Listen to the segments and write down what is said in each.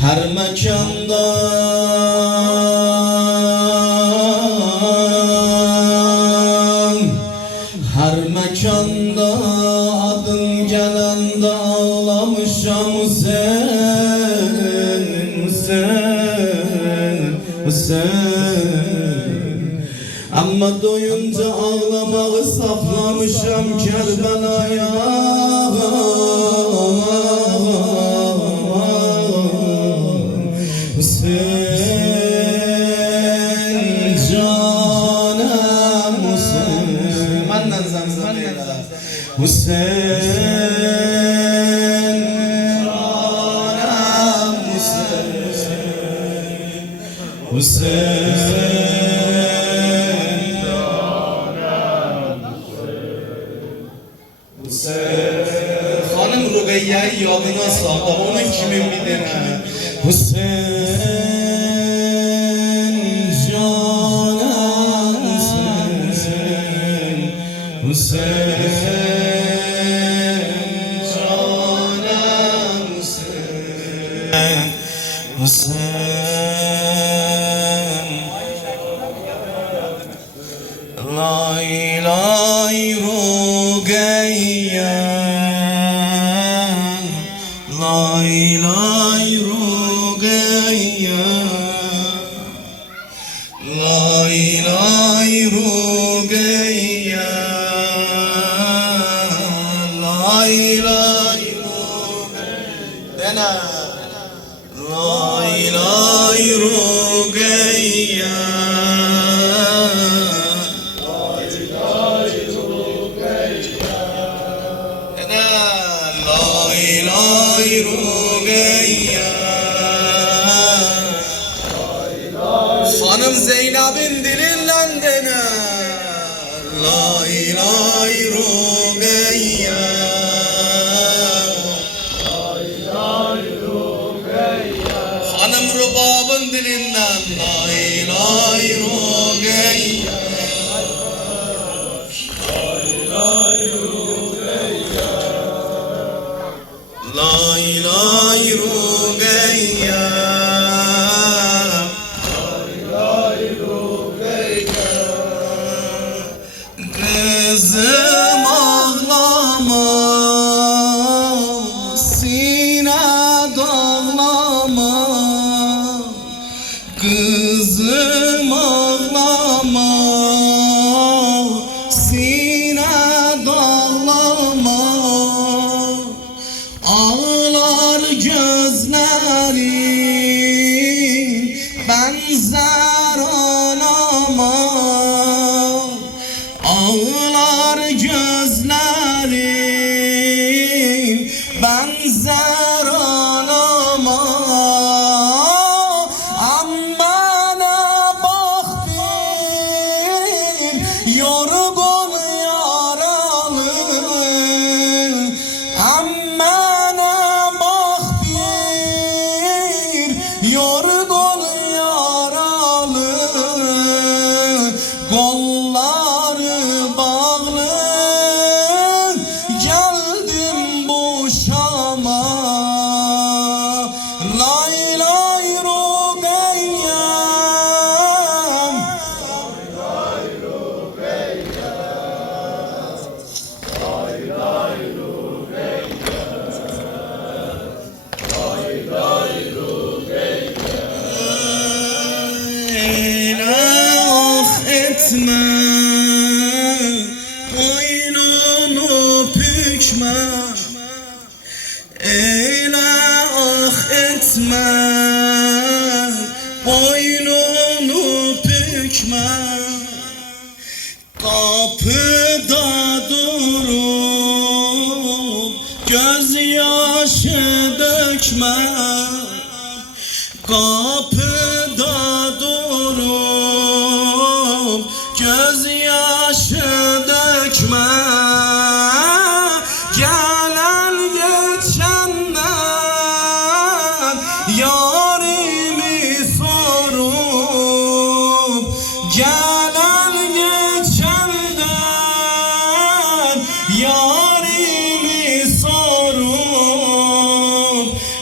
her mekanda her mekanda adın gelende ağlamışam Hüseyin Hüseyin Hüseyin ama doyunca ağlamağı saplamışam Kerbela'ya Hüseyin canım Hüseyin benden zamzam eyle Hüseyin canım Hüseyin Hüseyin Hüseyin Hanım Rugayye'yi yadına sakla onun kimin bilir Hüseyin canım Hüseyin Hüseyin canım Hüseyin Hüseyin La ilahe Rugayye La ilahe Rugayye La ilahe Rugayye La ilahe Rugayye La ilahe Rugayye Hanım Zeynep'in dilinden dene La ilahe Rugayye La ilahe Rugayye Hanım Rubab'ın dilinden La ilahe Rugayye La ilahe Rugayye La ilahe Rugayye Kızım ağlama, sine dağlama Kızım ağlama, sine dağlama Ağlar gözlerin benzer anama Ağlar gözlerin benzer anama Ammana bak bir yorgun yaralı Ammana bak bir yorgun yaralı Kolları bağlı geldim bu Şam'a La ilahe Rugayye La ilahe Rugayye La ilahe Rugayye La ilahe Rugayye İlah etme boynunu bükme Eyle ah etme boynunu bükme Kapıda durup gözyaşı dökme Kapıda durup gözyaşı dökme Gelen geçenden yarimi sorup Gelen geçenden yarimi sorup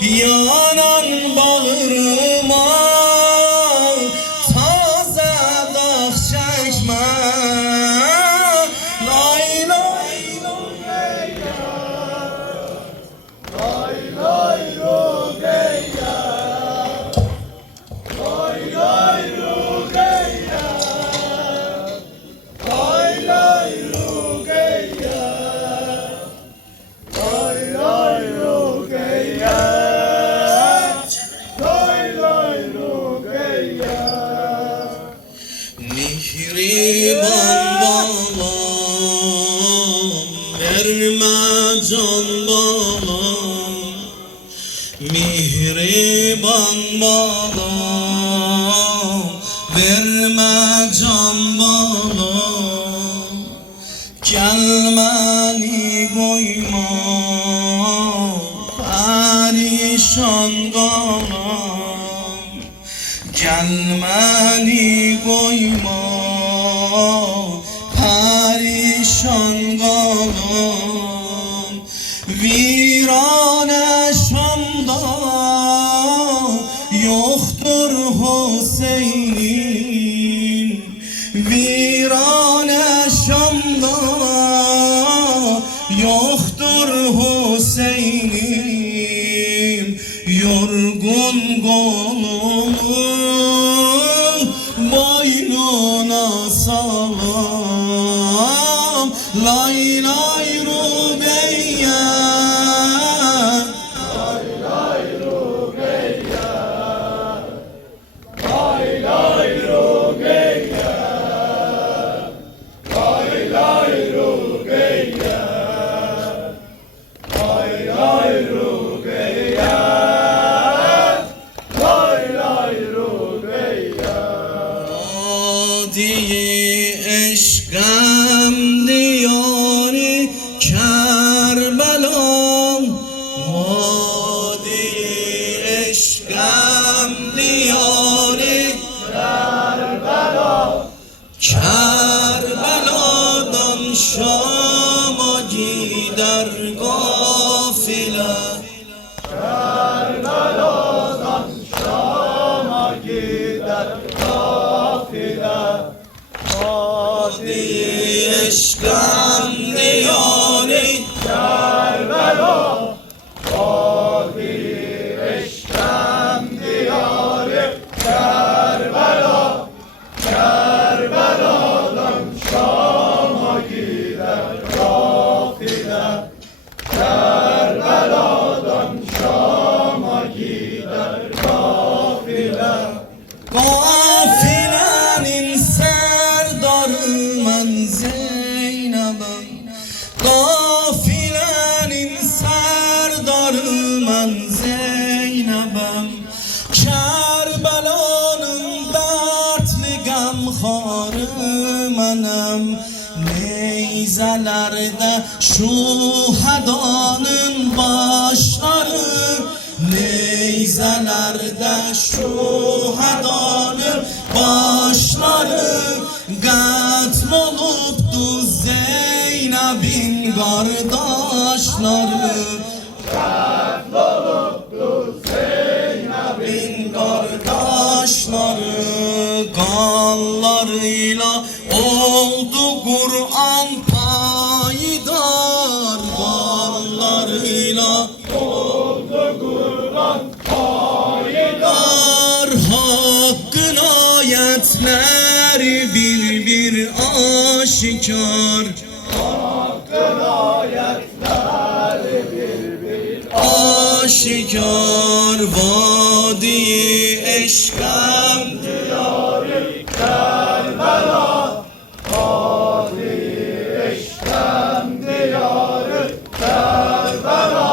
Yanan bağ gariban balam, verme can balam, gelmeni koyma perişan kalam, gelmeni koyma perişan kalam. Virane Şam'da yoktur Hüseyin'in, virane Şam'da yoktur Hüseyin'im. Yorgun kolunun boynuna salam, lay lay Rubeyye, lay lay Rubeyye, lay lay Rubeyye, lay lay Rubeyye, lay lay Rubeyye, lay lay Rubeyye. Diye eşkem diyari Kerbelam, vadiye eşkem diyari Kerbelam, Kerbeladan Şam'a gider gafile, Kerbeladan Şam'a gider gafile. Vadiye eşkem diyari Kerbela, vadiye eşkem diyari Kerbela, Kerbeladan Şam'a gider gafile, Kerbeladan Şam'a gider gafile. Gafilenin serdarı ben Zeynep'im, gafilenin serdarı ben Zeynep'im. Kerbela'nın dertli gamharı menem, neyzelerde şuhadanın başları, neyzelerde şuhadanın başları. Qətl olubdu Zeynəbin qardaşları, qətl olubdu Zeynəbin qardaşları. Qanlarıyla oldu Qur'an payidar, qanlarıyla oldu Qur'an payidar. Hakkın ayetleri bir bir aşikar, hakkın ayetleri bir bir aşikar. Vadiye eşkem diyarı Kerbela, vadiye eşkem diyarı Kerbela,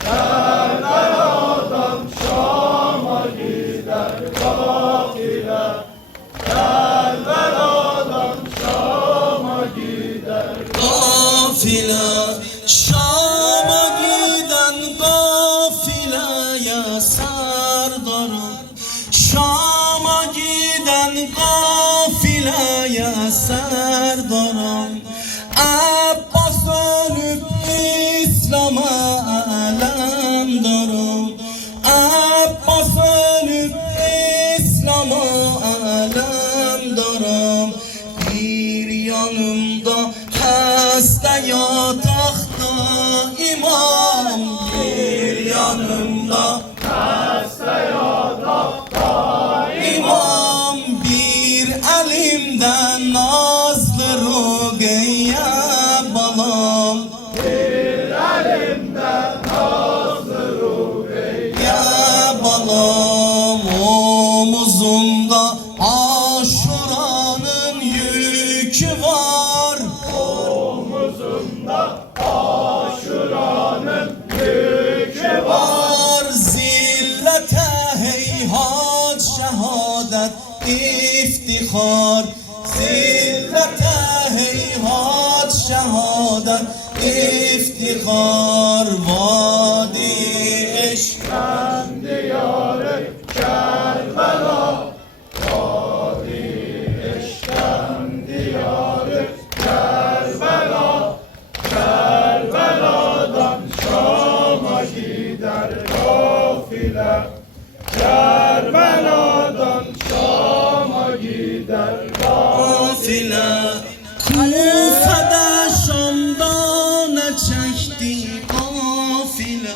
Kerbela'dan Şam'a gider gafile, Kerbela'dan Şam'a gider gafile. Şam'a giden gafileye serdarım, Şam'a giden gafileye serdarım. Abbas ölüp İslam'a alemdarım, Abbas ölüp İslam'a alemdarım. Bir yanımda hasta yatakta imam, bir yanımda hasta yatakta imam. Bir elimde nazlı Rugeyye balam, bir elimde nazlı Rugeyye balam. Omuzumda Aşura'nın yükü var, omuzumda Aşura'nın yükü var. Zillet افتخار ذلت هیهات شهادت افتخار وادی عشقم دیار کربلا وادی عشقم دیار کربلا کربلاdan Şam'a gider kafile Kerbeladan Şam'a gider kafile Kufa'da Şam'dan çekti kafile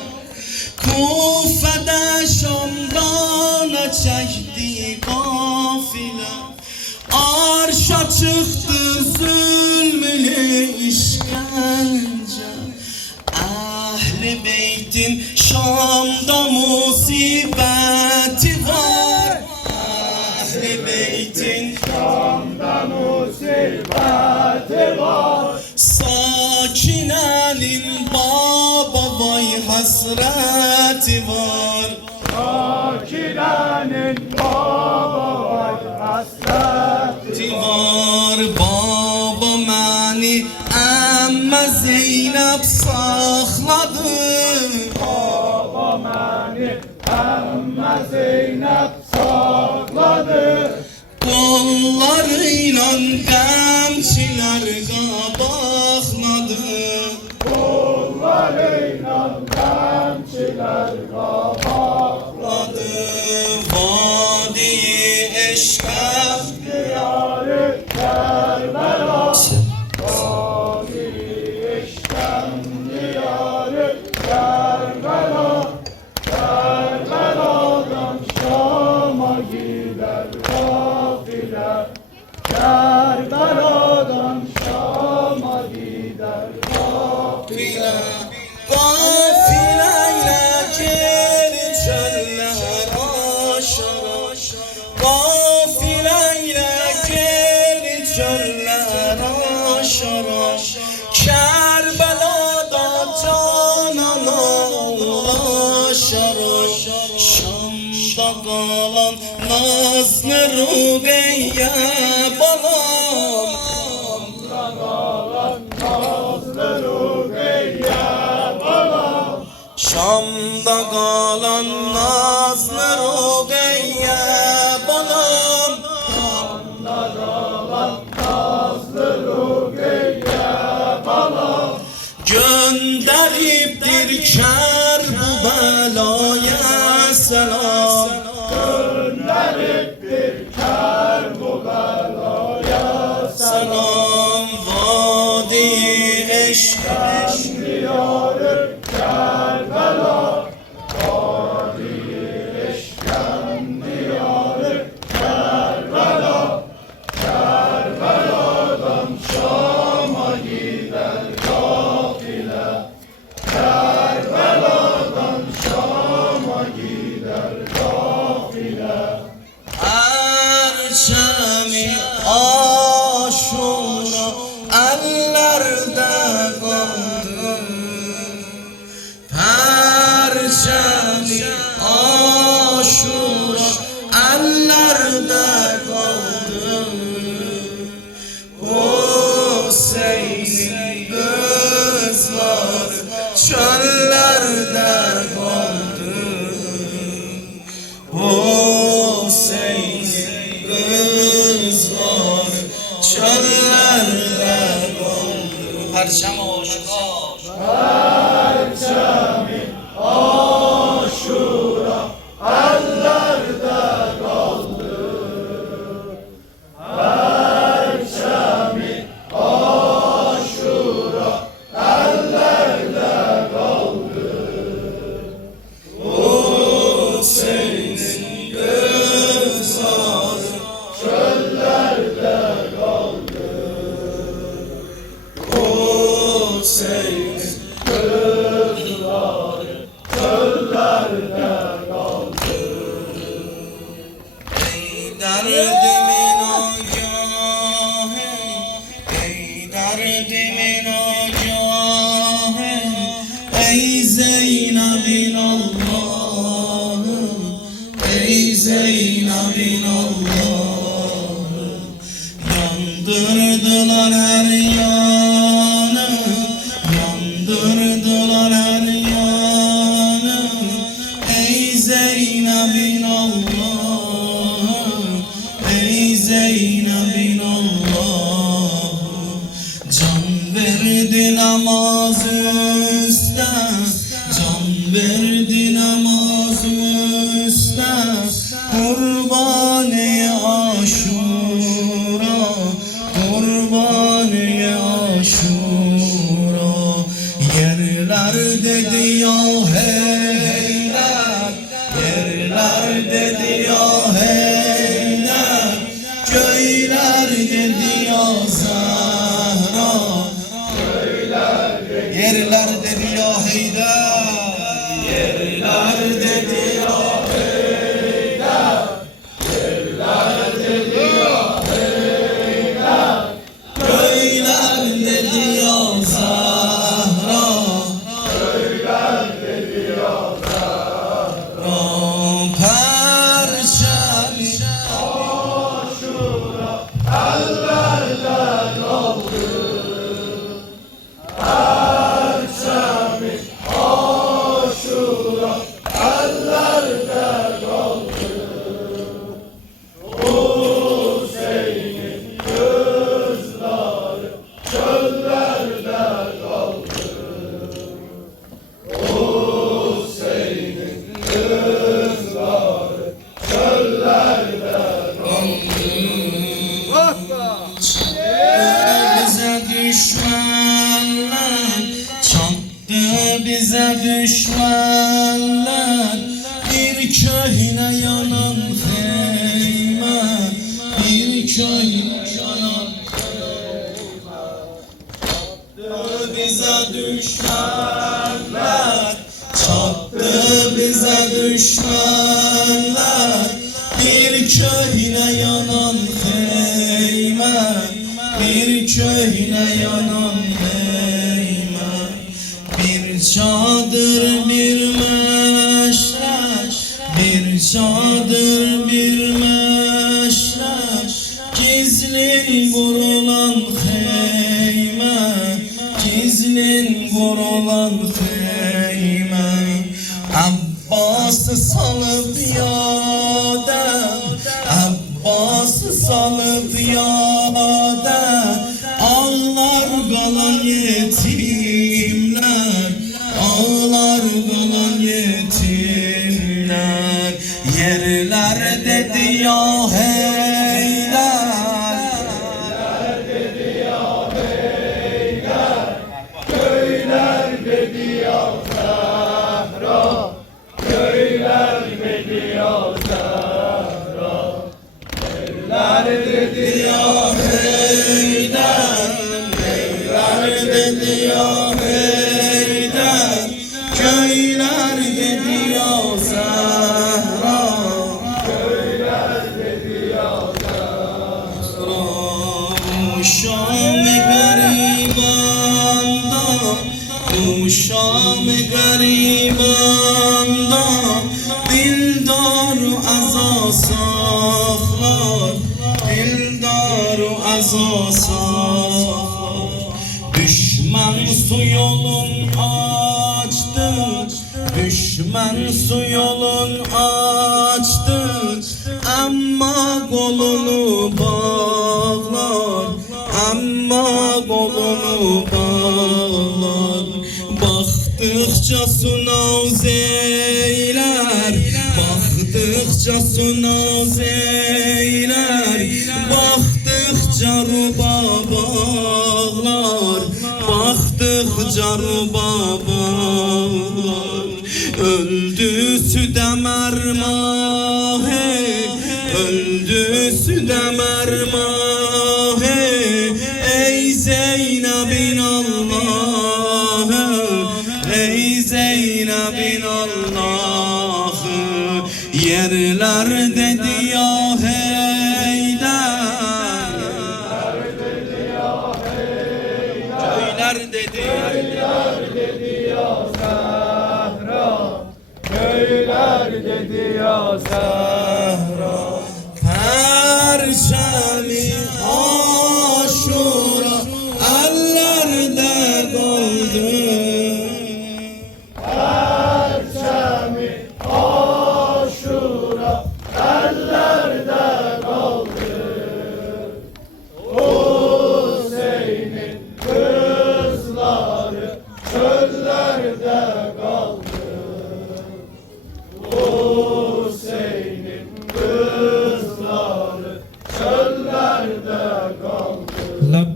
Kufa'da Şam'dan çekti kafile Arşa çıktı zulmünü işkence Ehl-i Beyt'in Şam'da musibeti var Ehl-i Beyt'in Şam'da musibeti var Sakinenin baba vay hasreti var Sakinenin baba vay hasreti var Baba məni əmmə Zeynəb saxladı Baba məni əmmə Zeynəb saxladı Qollarıyla qəmçilər qabaqladı Qollarıyla qəmçilər qabaqladı Vadi-i eşqəm diyarı Kərbela Vadi-i eşqəm diyarı Kərbela Kerbeladan Şam'a gider kafile Kerbeladan Şam'a gider kafile Kafileyle geri çöller aşar Kafileyle geri çöller aşar Kerbela'da canan ulaşar Şam'da kalan nazlı Rugeyye balam Şam'da kalan nazlı Rugeyye balam Şam'da kalan nazlı Rugeyye balam Şam'da kalan nazlı Rugeyye balam Gönderiptir Kerbela'ya selam Gönderiptir Kerbela'ya selam Vadi-i eşqəm diyarı Kerbela Vadi-i eşqəm diyarı Kerbela Kerbeladan Şam'a gider kafile Kerbeladan Şam'a gider kafile Perçemi Aşura ellerde kaldı Perçemi Aşura ellerde kaldı Hüseyin'in gözleri çöllerde kaldı Hüseyin'in gözleri çöllerde kaldı Perçem aşura Perçemi aşura ellerde kaldı Perçemi aşura ellerde kaldı Hüseyin'in gözleri çöllerde kaldı Hüseyin'in gözleri çöllerde kaldı Ey derdimin agahı Ey derdimin agahı Ey Zeynep'in Allah'ı Ey Zeynep'in Allah'ı üstə Qurbanı Aşura Qurbanı Aşura Yerlər dedi ya heylər Yerlər dedi ya heylər Göylər dedi ya Zəhra Yerlər dedi ya Heydər Yerlər dedi ya Heydər Yerlər dedi ya Heydər Göylər dedi ya Zəhra Göylər dedi ya Zəhra Perçemi Aşura ellerden aldı Perçemi Aşura ellerde kaldı Hüseyin'in gözleri çöllerde kaldı Hüseyin'in gözleri çöllerde kaldı Bize düşmanlar çattı bize düşmanlar Bir köhne yanan xeymə Bir köhne yanan xeymə Çattı bize düşmanlar Çattı bize düşmanlar Bir köhne yanan xeymə Bir köhne yanan xeymə Bir çadır bir meşreş Bir çadır bir meşreş Gizlin vurulan xeymə Gizlin vurulan xeymə Abbas'ı salıp yada Abbas'ı salıp yada Ağlar kalan yetimler Ağlar kalan yetimler Yerler dedi ya heyler Yerler dedi ya heyler Köyler dedi ya Zehra Köyler dedi ya Zehra Yerler dedi ya heyler Köyler dedi ya heyler Köyler dedi ya Zehra Köyler dedi ya Zehra Uşam-ı garibanda Uşam-ı garibanda Dildaru aza saklar Dildaru aza saklar Düşman su yolun açtı Düşman su yolun açtı Amma kolunu bağlar Amma kolunu bağlar Baktıkça sunaz eyler Baktıkça sunaz eyler Baktıkça rubabağlar Baktıkça rubabağlar Öldü süde mermahe Öldü süde mermahe Ey Zeynep'in Allah'ı Ey Zeynep'in Allah'ı Yerler dedi ya heyler Köyler dedi ya Zehra Köyler dedi ya Zehra Perçemi Aşura ellerde kaldı Perçemi Aşura ellerde kaldı Hüseyin'in kızları çöllerde kaldı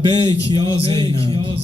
Lebbeyk ya Zeynep.